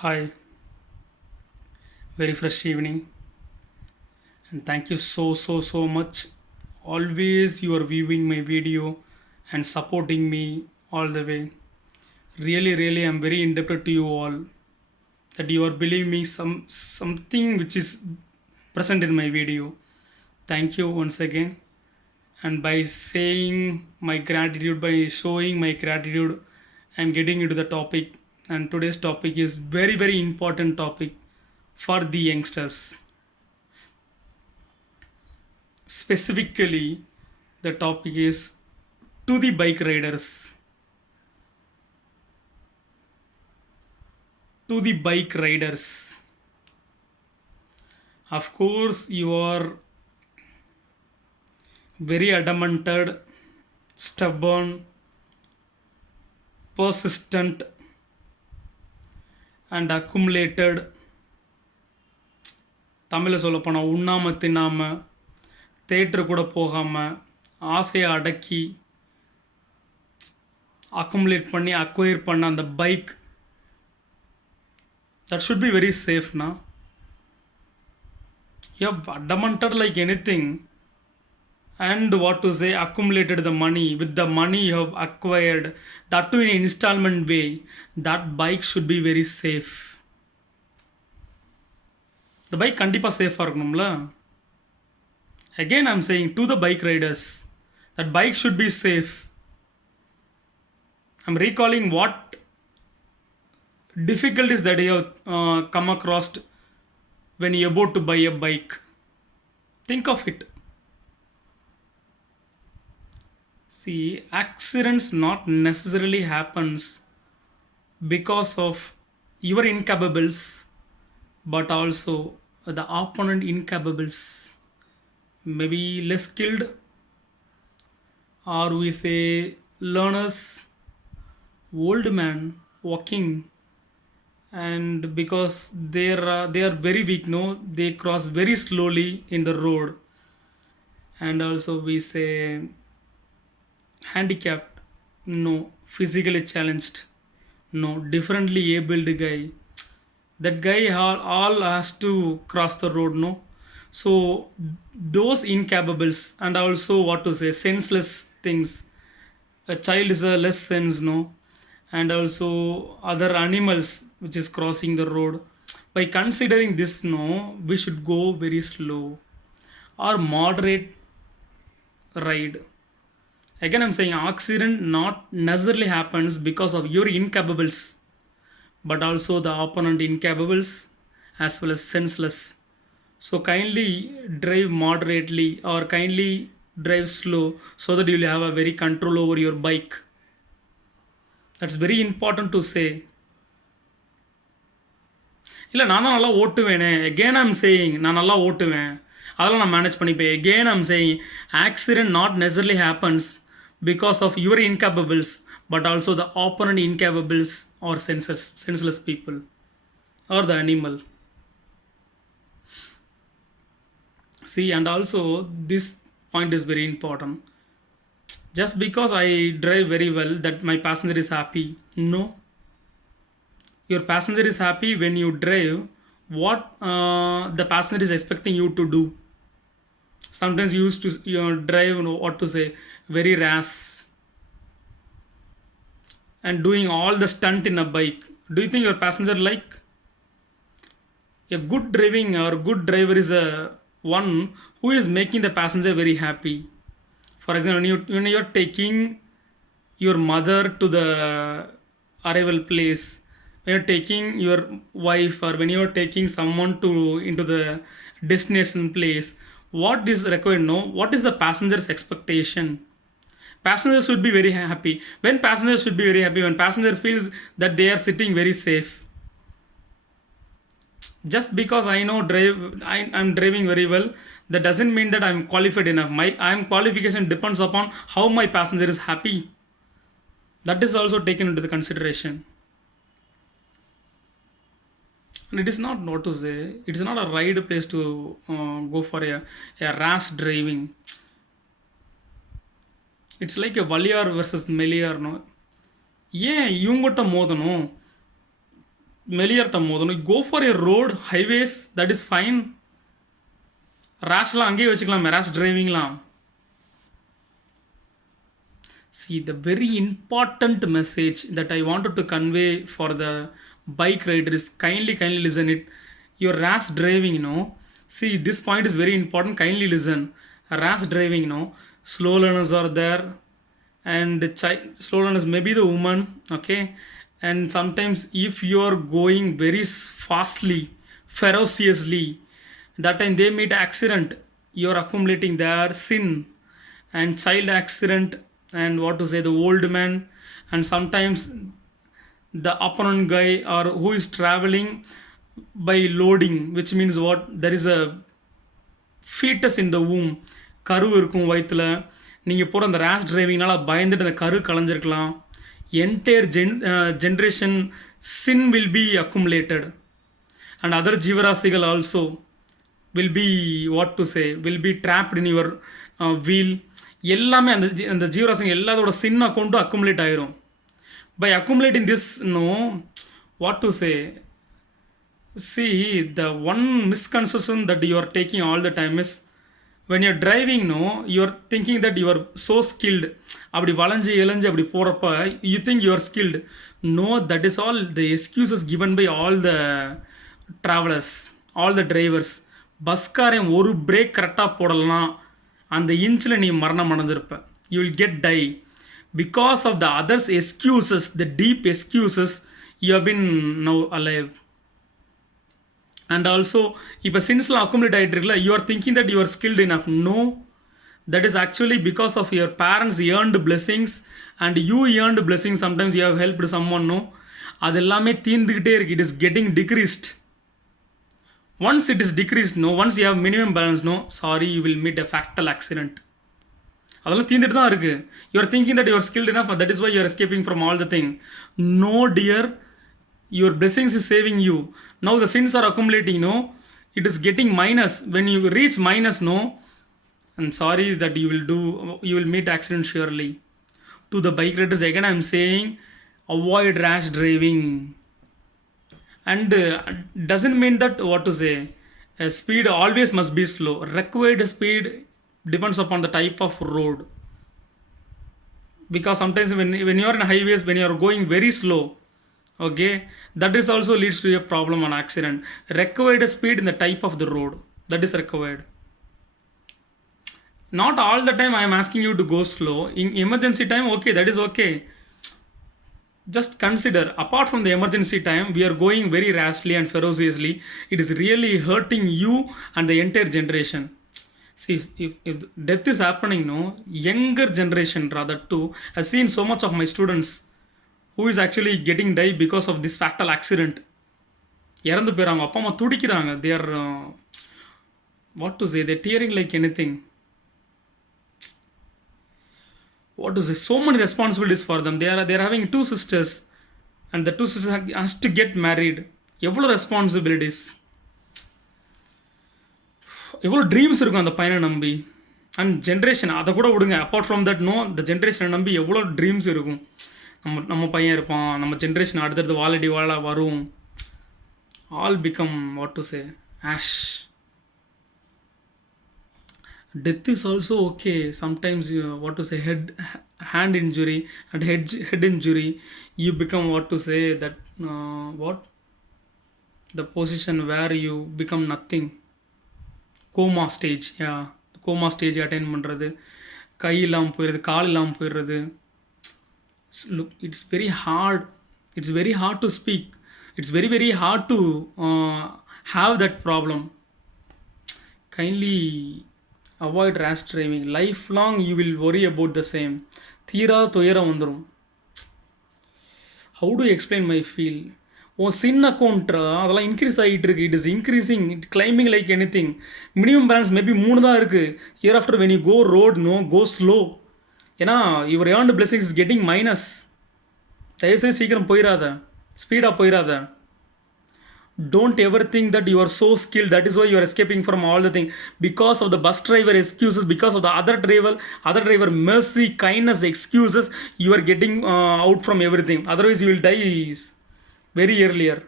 Hi, very fresh evening, and thank you so much. Always you are viewing my video and supporting me all the way. Really, I'm very indebted to you all that you are believing me something which is present in my video. Thank you once again. And by saying my gratitude, by showing my gratitude, I'm getting into the topic. And today's topic is very important topic for the youngsters. Specifically, the topic is to the bike riders. To the bike riders. Of course, you are very adamant, stubborn, persistent, and accumulated. தமிழில் சொல்லப்போனால் உண்ணாம தின்னாம theatre கூட போகாமல் ஆசையை அடக்கி accumulate பண்ணி acquire பண்ண அந்த bike that should be very safe now. You have adamant like anything and what to say accumulated the money. With the money you have acquired, that too in installment way, that bike should be very safe. The bike கண்டிப்பாக சேஃபாக இருக்கணும்ல. Again I'm saying to the bike riders, that bike should be safe. I'm recalling what difficulties that you have come across when you're about to buy a bike. Think of it. See, accidents not necessarily happens because of your incapables, but also the opponent incapables. Maybe less skilled, or we say learners, old man walking, and because they are very weak, no, they cross very slowly in the road, and also we say handicapped, no, physically challenged, no, differently abled guy. That guy all has to cross the road, no. So those incapables and also what to say senseless things, a child is a less sense, no, and also other animals which is crossing the road. By considering this, no, we should go very slow or moderate ride. Again I'm saying accident not necessarily happens because of your incapables, but also the opponent incapables as well as senseless. So kindly drive moderately or kindly drive slow so that you'll have a very control over your bike. That's very important to say. இல்லை நான் தான் நல்லா ஓட்டுவேனே, again I'm saying நான் நல்லா ஓட்டுவேன், அதெல்லாம் நான் manage பண்ணிப்பேன். again I'm saying accident not necessarily happens because of your incapables, but also the opponent incapables or senseless people or the animal. See, and also this point is very important. Just because I drive very well that my passenger is happy, no. Your passenger is happy when you drive what the passenger is expecting you to do. Sometimes you used to drive, what to say, very rash and doing all the stunt in a bike. Do you think your passenger like? A good driving or good driver is a one who is making the passenger very happy. For example, when you're taking your mother to the arrival place, when you're taking your wife or when you're taking someone to into the destination place, what is required, no, what is the passenger's expectation? Passengers should be very happy. When passenger feels that they are sitting very safe. Just because I know I'm driving very well, that doesn't mean that I'm qualified enough. My I'm qualification depends upon how my passenger is happy. That is also taken into the consideration. And it is not, what to say, it is not a ride place to go for a rash driving. It's like a Valiar versus Meliar, no. ஏன் இவங்ககிட்ட மோதணும்? மெலியர்ட்ட மோதணும். Go for a road highways, that is fine. ரேஷ்லாம் அங்கேயே வச்சுக்கலாமே, ரேஷ் டிரைவிங்லாம். See, the very important message that I wanted to convey for the bike rider is kindly listen it. Your rash driving, see, this point is very important. Kindly listen. Rash driving, slow learners are there, and slow learners maybe the woman, okay. And sometimes if you are going very fastly, ferociously, that time they meet accident. You are accumulating their sin, and child accident, and what to say, the old man, and sometimes the opponent guy or who is traveling by loading, which means what, there is a fetus in the womb, கரு இருக்கும் வயிற்றுல. நீங்கள் போகிற அந்த ரேஷ் டிரைவிங்னால பயந்துட்டு அந்த கரு கலைஞ்சிருக்கலாம். Entire generation sin will be accumulated, and other ஜீவராசிகள் also will be, what to say, will be trapped in your wheel. எல்லாமே அந்த ஜீவராசிங்க எல்லாத்தோட சின் அக்கௌண்ட்டும் அக்குமுலேட் ஆயிரும். By accumulating this, what to say, see, the one misconception that you are taking all the time is when you're driving, you are thinking that you are so skilled. அப்படி வளைஞ்சு எழிஞ்சு அப்படி போகிறப்ப you think you are skilled. No, that is all the excuses given by all the travelers, all the drivers. பஸ்காரன் ஒரு break கரெக்டாக போடலாம், அந்த இன்ச்சில் நீ மரணம் அடைஞ்சிருப்ப. You will get die because of the others excuses, the deep excuses. You have been now alive. And also இப்போ சின்ஸ்லாம் அக்குமுலேட் ஆகிட்டு இருக்குல்ல, you are thinking that you are skilled enough. No, that is actually because of your parents earned blessings, and you earned blessings. Sometimes you have helped someone, அது எல்லாமே தீர்ந்துக்கிட்டே இருக்கு. It is getting decreased. Once it is decreased, once you have minimum balance, sorry, you will meet a fatal accident. அதெல்லாம் தீர்ந்துட்டு தான் இருக்கு. You are thinking that you are skilled enough, that is why you are escaping from all the thing. No dear, your blessings is saving you. Now the sins are accumulating, it is getting minus. When you reach minus, and sorry that you will meet accident surely. To the bike riders, again I am saying, avoid rash driving. And doesn't mean that, what to say, speed always must be slow. Required speed depends upon the type of road, because sometimes when you are in highways, when you are going very slow, okay, that is also leads to a problem on accident. Required speed in the type of the road, that is required. Not all the time I am asking you to go slow. In emergency time, okay, that is okay. Just consider, apart from the emergency time, we are going very rashly and ferociously. It is really hurting you and the entire generation. See, if death is happening, younger generation rather too. I've seen so much of my students who is actually getting die because of this fatal accident. இறந்து போயிறாங்க, அப்பா அம்மா துடிக்கிறாங்க. They are, what to say, they're tearing like anything. What to say, so many responsibilities for them. They're having 2 sisters, and the 2 sisters has to get married. எவ்வளோ responsibilities, எவ்வளோ dreams இருக்கும் அந்த பையனை நம்பி. And generation அதை கூட விடுங்க. Apart from that, இந்த ஜென்ரேஷனை நம்பி எவ்வளோ ட்ரீம்ஸ் இருக்கும். நம்ம பையன் இருப்பான், நம்ம ஜென்ரேஷன் அடுத்தடுத்து வாழடி வாழ வரும். All become, what to say, ash. Death is also okay. Sometimes what to say, hand injury and head injury, you become, what to say, that what, the position where you become nothing. Coma stage, yeah, coma stage attain பண்றது, கை இல்லாமல் போயிடுறது, கால் இல்லாமல் போயிடுறது. Look, it's very hard. It's very hard to speak. It's very hard to have that problem. Kindly avoid rash driving. Lifelong you will worry about the same. தீரா துயரம் வந்துடும். How do you explain my feel? உன் சின் account அதெல்லாம் increase ஆகிட்டு இருக்கு. It is increasing, it climbing like any thing. Minimum balance maybe 3 தான் இருக்குது. Year after when you go road, go slow. ஏன்னா your earned blessings is getting minus. தயவுசெய்து சீக்கிரம் போயிடாத, ஸ்பீடாக போயிடாத. Don't ever think that you are so skilled, that is why you are escaping from all the things. Because of the bus driver excuses, because of the other driver mercy, kindness excuses, you are getting out from everything. Otherwise you will die very earlier.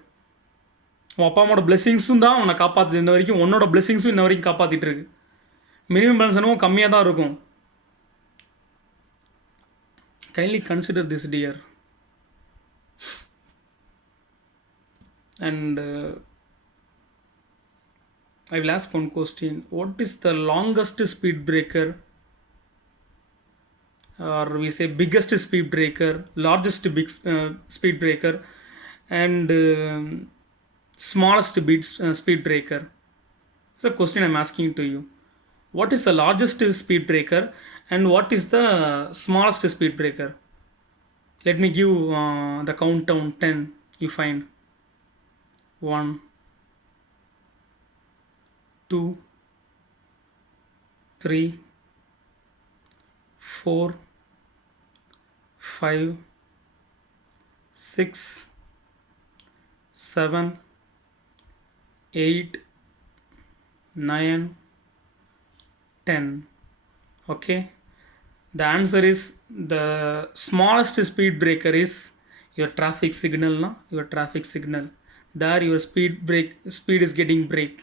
உன் அப்பா அம்மாவோட பிளெஸிங்ஸும் தான் உன்னை காப்பாற்றுது இன்ன வரைக்கும், உன்னோட பிளெஸிங்ஸும் இன்ன வரைக்கும் காப்பாற்றிட்டு இருக்கு. மினிமம் பேலன்ஸ் என்னவோ கம்மியாக தான் இருக்கும். Kindly consider this dear. And I will ask one question. What is the longest speed breaker, or we say biggest speed breaker, largest big speed breaker, and smallest speed breaker? It's a question I'm asking to you. What is the largest speed breaker and what is the smallest speed breaker? Let me give the countdown 10. You find 1, 2, 3, 4, 5, 6, 7, 8, 9, 10. Okay, the answer is the smallest speed breaker is your traffic signal. Your traffic signal, there your speed is getting break.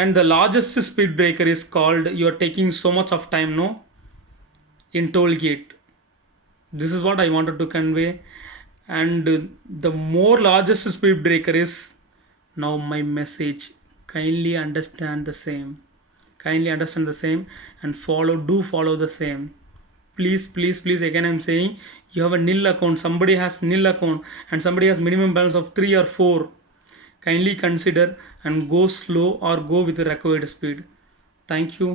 And the largest speed breaker is called you are taking so much of time in toll gate. This is what I wanted to convey. And the more largest speed breaker is now my message. Kindly understand the same. And follow the same. Please, again I'm saying, you have a nil account, somebody has nil account, and somebody has minimum balance of 3 or 4. Kindly consider and go slow or go with the required speed. Thank you.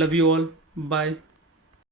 Love you all. Bye.